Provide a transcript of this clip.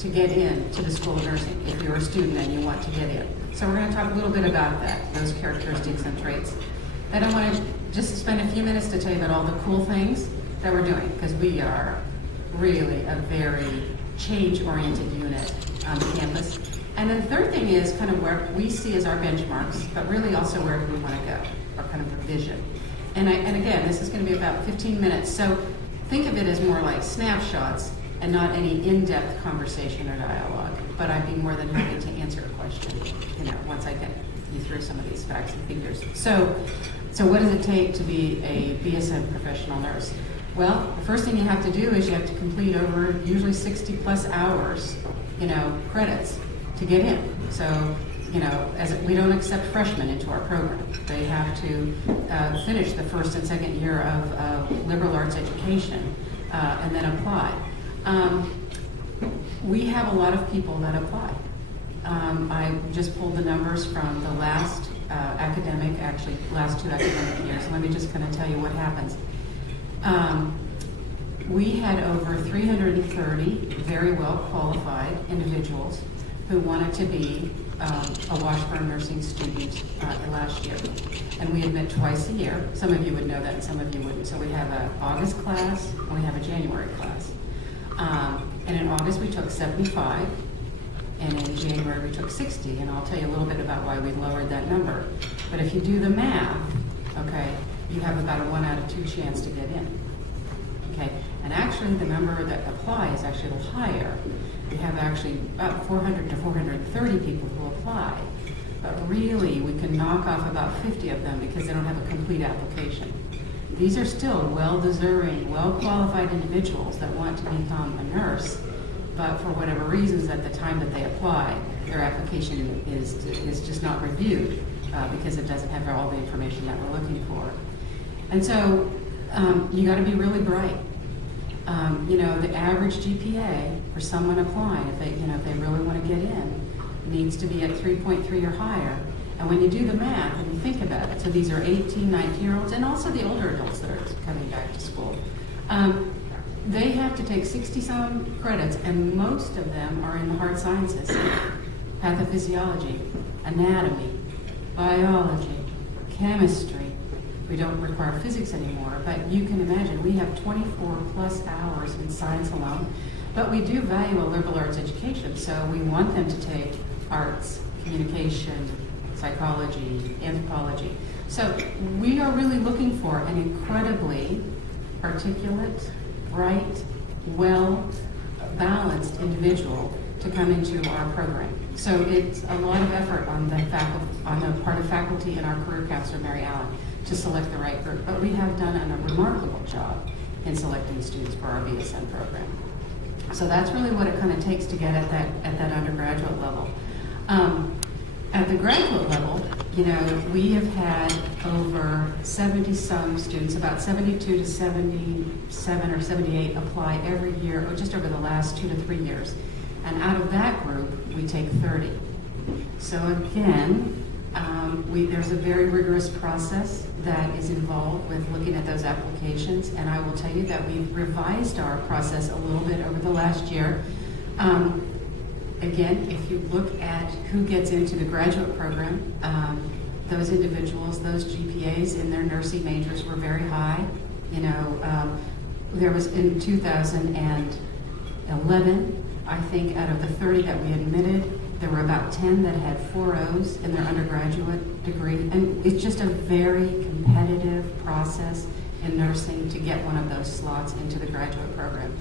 to get in to the School of Nursing if you're a student and you want to get in. So we're going to talk a little bit about that, those characteristics and traits. Then I want to just spend a few minutes to tell you about all the cool things that we're doing, because we are really a very change-oriented unit on campus. And then the third thing is kind of where we see as our benchmarks, but really also where we want to go, our kind of vision. And again, this is going to be about 15 minutes, so think of it as more like snapshots and not any in-depth conversation or dialogue. But I'd be more than happy to answer a question, once I get you through some of these facts and figures. So what does it take to be a BSN professional nurse? Well, the first thing you have to do is you have to complete over usually 60 plus hours, credits to get in. So, we don't accept freshmen into our program. They have to finish the first and second year of liberal arts education and then apply. We have a lot of people that apply. I just pulled the numbers from the last last two academic years. Let me just kind of tell you what happens. We had over 330 very well qualified individuals who wanted to be a Washburn nursing student last year. And we admit twice a year. Some of you would know that and some of you wouldn't. So we have an August class and we have a January class. And in August we took 75, and in January we took 60, and I'll tell you a little bit about why we lowered that number. But if you do the math, okay, you have about a 1 out of 2 chance to get in. Okay, and actually the number that apply is actually a little higher. We have actually about 400 to 430 people who apply, but really we can knock off about 50 of them because they don't have a complete application. These are still well-deserving, well-qualified individuals that want to become a nurse, but for whatever reasons at the time that they apply, their application is just not reviewed because it doesn't have all the information that we're looking for. And so you got to be really bright. The average GPA for someone applying, if they really want to get in, needs to be at 3.3 or higher. And when you do the math and you think about it, so these are 18, 19-year-olds, and also the older adults that are coming back to school. They have to take 60-some credits, and most of them are in the hard sciences, pathophysiology, anatomy, biology, chemistry. We don't require physics anymore, but you can imagine we have 24 plus hours in science alone, but we do value a liberal arts education, so we want them to take arts, communication, psychology, anthropology. So we are really looking for an incredibly articulate, bright, well-balanced individual to come into our program. So it's a lot of effort on the part of faculty and our career counselor, Mary Allen, to select the right group. But we have done a remarkable job in selecting students for our BSN program. So that's really what it kind of takes to get at that undergraduate level. At the graduate level, we have had over 70-some students, about 72 to 77 or 78 apply every year, or just over the last 2 to 3 years. And out of that group, we take 30. So again, there's a very rigorous process that is involved with looking at those applications, and I will tell you that we've revised our process a little bit over the last year. Again, if you look at who gets into the graduate program, those individuals, those GPAs in their nursing majors were very high. There was in 2011, I think out of the 30 that we admitted, there were about 10 that had 4.0s in their undergraduate degree. And it's just a very competitive process in nursing to get one of those slots into the graduate program.